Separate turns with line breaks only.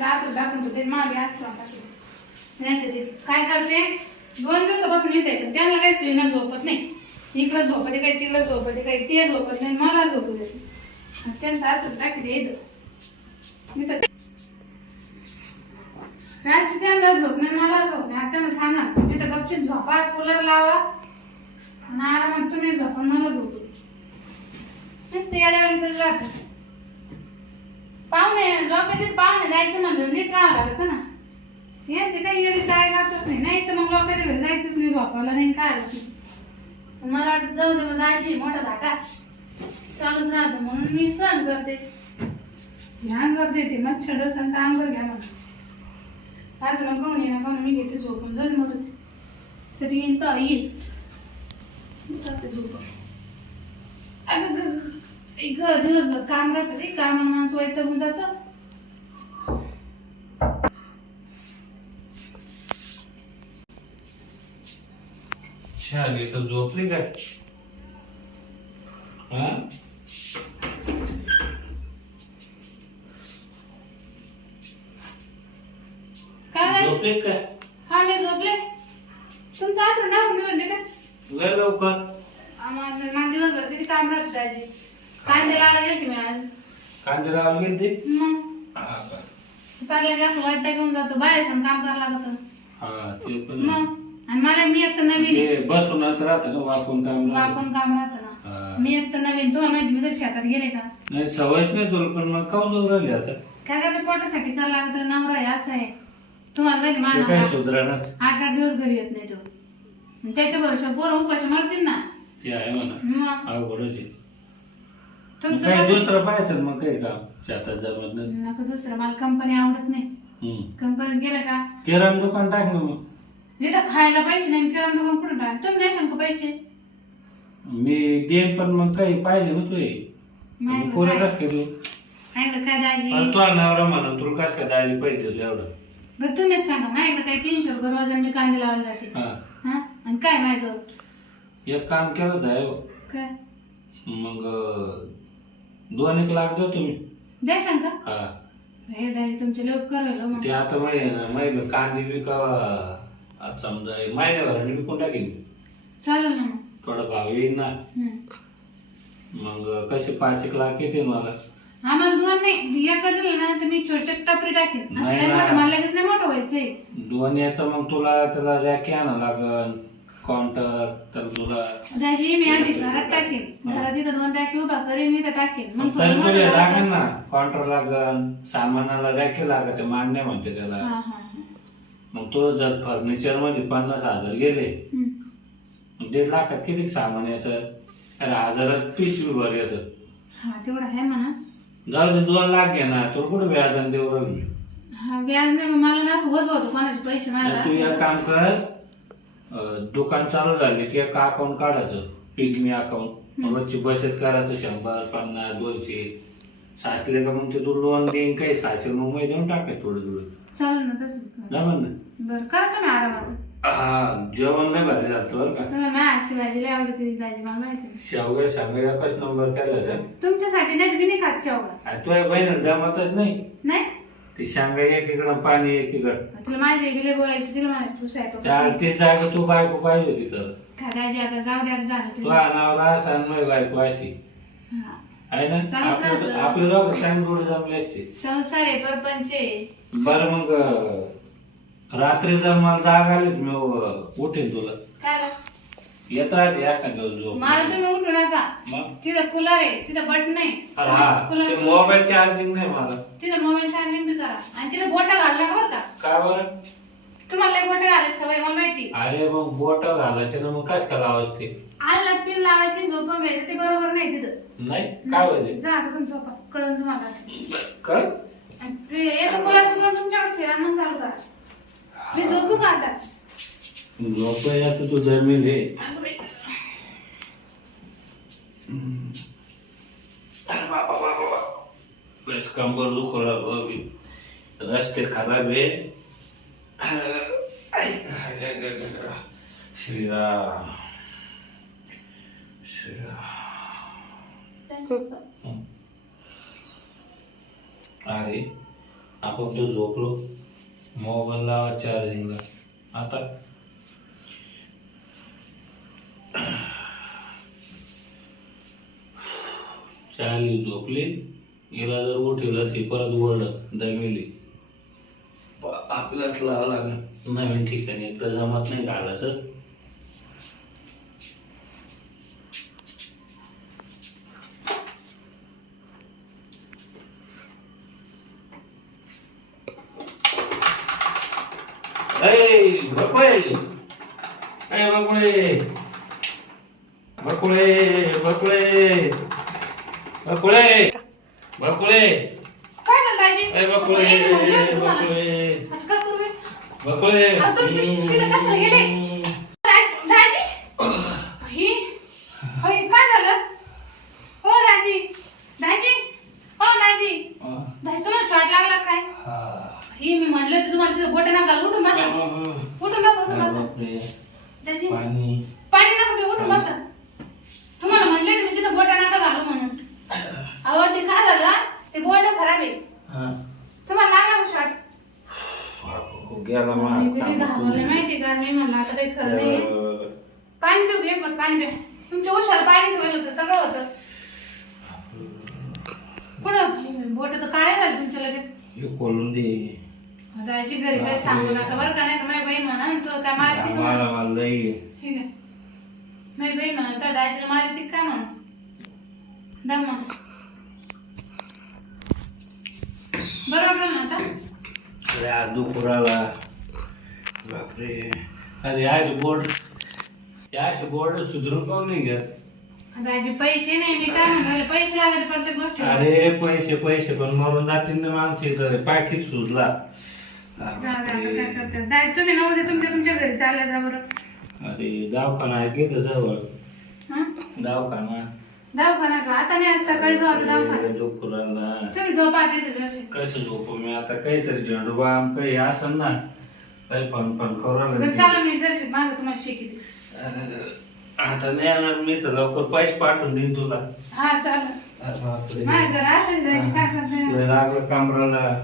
टाकून ठेवते मागे आतून नाही ते काय करते? दोन दिवसापासून येते पण त्यांना काही सुईना झोपत नाही. इकडं झोपते काही तिकडं झोपते काही ते झोपत नाही मला झोपू देते आणि टाकते मी तर रात्री त्यांना झोप नाही मला झोप नाही. आता त्यांना सांगा मी तर गपचित झोपा कूलर लावा. आणि आरामात तुम्ही झोपा मला झोपू दे. नुसतं राहतात. पाहुणे लोकांचे पाहुणे जायचं म्हणलं नीट राहावं लागतं ना. यांची काही येडी चाळे घातच नाही. नाही तर मग लोकांच्या घरी जायचंच नाही झोपायला नाही काय पण मला वाटत जाऊ दे मग जायची मोठा धाका. चालूच राहतं म्हणून मी सहन करते. ध्यान करते ते मच्छर डसन तर अंगर घ्या मला. अजून कोण येणार? कोण मी घेते झोपून. जाऊ मग साठी येईन तर येईल. मी करते झोपून. अगं दिवसभर काम राहतं रे कामा माणूस वैतागून जातं.
शाली तर झोपली काय? हा?
काय?
झोपली काय
हा मी झोपले. तुमचं आठवण दिलं
लय लवकर.
आम्हाला मला दिवसभर किती काम राहतं त्याची कांदे लावायला गेलते मी आज.
कांदे राहायला गेली ती
मग?
हा का?
वैताग घेऊन जातो. बाहेर सांग काम करावं लागतं.
हा ते पण आहे.
मग? आणि मला मी एक तर नवीन आहे.
ते बसूनच राहतं ना वाकून काम राहतं.
आपण काम राहतं ना.
हा.
मी तर नवीन तुम्हाला माहिती मी कधी शेतात गेले का?
नाही सवयच नाही तुला पण मग काऊन जाऊ राहिली आता?
काय करते? पोटासाठी करावं लागतं नवरा आहे असं आहे. तुम्हाला माहिती
ते
मानव
काय
आठ आठ दिवस घरी येत नाही तो. त्याच्या भरोशा पोरं उपाशी मरतील ना.
ते आहे म्हणा.
मग?
अवघडच आहे. मग
तुमचं काय-
दुसरं पाहायचं मग काम? शेतात जमत नाही.
नको दुसरं. मला कंपनी आवडत नाही.
हम्म.
कंपनीत गेलं का?
किराणा दुकान टाक ना मग.
जिथं खायला पैसे नाही किराणा दुकान कुठं टाक तुम्ही द्याल का पैसे?
मी देईन पण मग काही पाहिजे ना
नाही
पुरे
काय
कस काय तू
ऐकलं काय दाजी?
अरे तुला नवरा म्हणून तुला कस काय द्यायला पैसे देतो एवढं?
बरं तुम्हीच सांगा. काय तीनशे रुपये रोजाने मी कांदे लावायला जाते.
हा.
हा? आणि काय माझं?
एक काम केलं आहे
काय?
मग अं, दोन एक लाख मी.
द्या सांग का?
हा.
हे दाजी तुमचे लोक करायला मग.
ते आता माहिती ना कांदे विकावा. आता समजा महिन्याभराने विकून टाकेन?
चालेल ना मग.
थोडा भाव येईल ना.
हम्म.
मग कसे पाच एक लाख येतील मला?
आम्हाला दोन नाही एका दिलं ना तर मी छोटे टपरी टाकेन. असं
नाही
नाही
ना.
मोठं मला लगेच नाही मोठं व्हायचंय.
दोन याचं मग तुला त्याला रॅकी आणा लागन काउंटर तर तुला
दाजी मी आधी घरात टाकेन. घरात इथं दोन टाकी उभा करेन मी तर टाकेन. मग थोडं मोठं
लागन ना. काउंटर लागन सामानाला रॅकी लागत मान्य म्हणते त्याला.
हा, हा, हा.
मग तो जर फर्निचरमध्ये पन्नास हजार गेले
हम्म.
दीड लाखात किती सामान येतं? अरे हजारात पिशवी भर येतं.
हा तेवढं आहे म्हणा.
जाऊ दे दोन लाख घे ना तुला कुठं व्याजाने देऊ राहिलो?
हा व्याज नाही मग मला ना असं वज होतं कोणाचे पैसे माझ्यावर
तू एक. काम कर अं, दुकान चालू झाले की एक अकाउंट काढायचं. पिगमी अकाउंट रोजची बचत करायचं शंभर पन्नास दोनशे. साचले का मग ते तू लोन देईन काही साचेल मग मी देऊन टाकायचं थोडं थोडं
चालेल ना तसंच कर.
जमन ना
बरं करा तुम्ही आरामात.
हा जेवण नाही भारी बरं का.
आजची भाजी लय आवडते दाजी मला माहिती आहे.
शेवगा शेवगा एकच नंबर केला रे
तुमच्यासाठी नाही मी नाही खात शेवगा?
आणि तुझ्या बहिणीला जमतच नाही.
नाही?
ती शेंगा एकीकडं पाणी एकीकडं.
तुला माझी गेले बोलायची तिला म्हणायचं तू
त्या
स्वयंपाक
ते जागा तू बायको पाहिजे होती तर.
दाजी आता जाऊ द्या आता झालं
तू
तुझं.
नावरा असा आणि माझी बायको अशी. आहे ना?
चालत
आपलं
राहतं.
आपले छान गोड जमले असते.
संसार आहे परपंच आहे.
बरं मग अं, रात्री जर मला जाग आली तर मी अं, उठेन तुला.
काय ला?
येत राहते एखाद्या झोप.
मला तुम्ही उठू नका.
मग?
तिथं कूलर आहे तिथं बटन नाही.
अरे हा ते मोबाईल चार्जिंग नाही मला.
तिथं मोबाईल चार्जिंग बी करा. आणि तिथं बोट घाल नका बरं का.
काय बरं?
तुम्हाला लय बोट घालायची सवय मला माहिती.
अरे मग बोट घालायचे ना मग कस का लावायचं ते?
आला पिन लावायची आणि झोपून घ्यायचं ते बरोबर नाही तिथं.
नाही? काय होते
जा आता तुम्ही झोपा कळून तुम्हाला.
काय?
आणि ते याचं कूलर करून तुमच्याकडे फिरा मग चालू करा. मी झोपू का आता?
झोप आता तू जमीन रे
अगं बाई.
अरे बाबा बाबा बाबा. बस कंबर दुखू लागलं. रस्ते खराब आहे. श्रीराम श्रीराम अरे आपण तो झोपलो. मोबाईल लावा चार्जिंगला आता. चाली झोपली. हिला जर उठवलं ती परत ओरडत दमेली. आपल्याच लावा लागेल. नवीन ठिकाणी एकदा जमत नाही घालायचं Ey, बकुळे. बकुळे. बकुळे बकुळे. बकुळे.
काय झालं
बकुळे. बकुळे बकुळे
अहो, तुम्ही ति- तिथं कशाला गेले?
हम्म.
दाजी दाजी ही? होय, काय झालं? हो दाजी दाजी हो. दाजी. दाजी तुम्हाला शॉट लागला काय?
हा.
मी म्हटलं होतं तुम्हाला तिथं गोटे नका उठून बसा. उठून बसा उठून बसा.
बापरे.
दाजी
पाणी
पाणी नका पिऊ, उठून बसा तुम्हाला म्हटले तुम्ही तिथं गोटा नका घालू म्हणून अहो ते काय झालं ते गोट खराब आहे
हा.
तुम्हाला लागला का शॉट
गेला
मी किती
मग
घाबरले माहिती का सर नाही. पाणी देऊ घे पण पाणी प्या. तुमच्या उशाला पाणी ठेवलं होतं सगळं होतं. कुठं? बोट तर काळे झाले तुमच्या लगेच.
खोलून दे.
जायची घरी काही सांगू नका. बरं का नाही माझी बहीण म्हणा तू काय मारती ठीक आहे. माझी बहीण म्हणा तर दायची मारती काय म्हणा दम बरं वाटलं ना आता.
दुपुराला बापरे. अरे आज बोर्ड याच बोर्ड सुधरून काऊन नाही घेत
पैसे नाही मी काय म्हणले पैसे प्रत्येक
अरे पैसे पैसे पण मरून जातील ना माणसं इथं. पाकीट सुजला.
तुम्ही तुमच्या तुमच्या घरी जा बरं.
अरे दवाखाना आहे की इथं जवळ.
हं?
दवाखाना.
दवाखाना का? आता नाही आज सकाळी जाऊ आता दवाखाना
अरे दुपुराला
तुम्ही झोपा देते जशी
कसं झोपू मी? आता काहीतरी झेंडूबाम काही असं ना. काही पण पण करू
बरं
लागलं.
चला मी जशी माग तुम्हाला शिकते
अरे, आता नाही येणार मी तर लवकर पैसे पाठवून देईन तुला.
हा चालेल
अरे बापरे.
माझ्या घर असंच जायची काय करते
लागलं कामराला.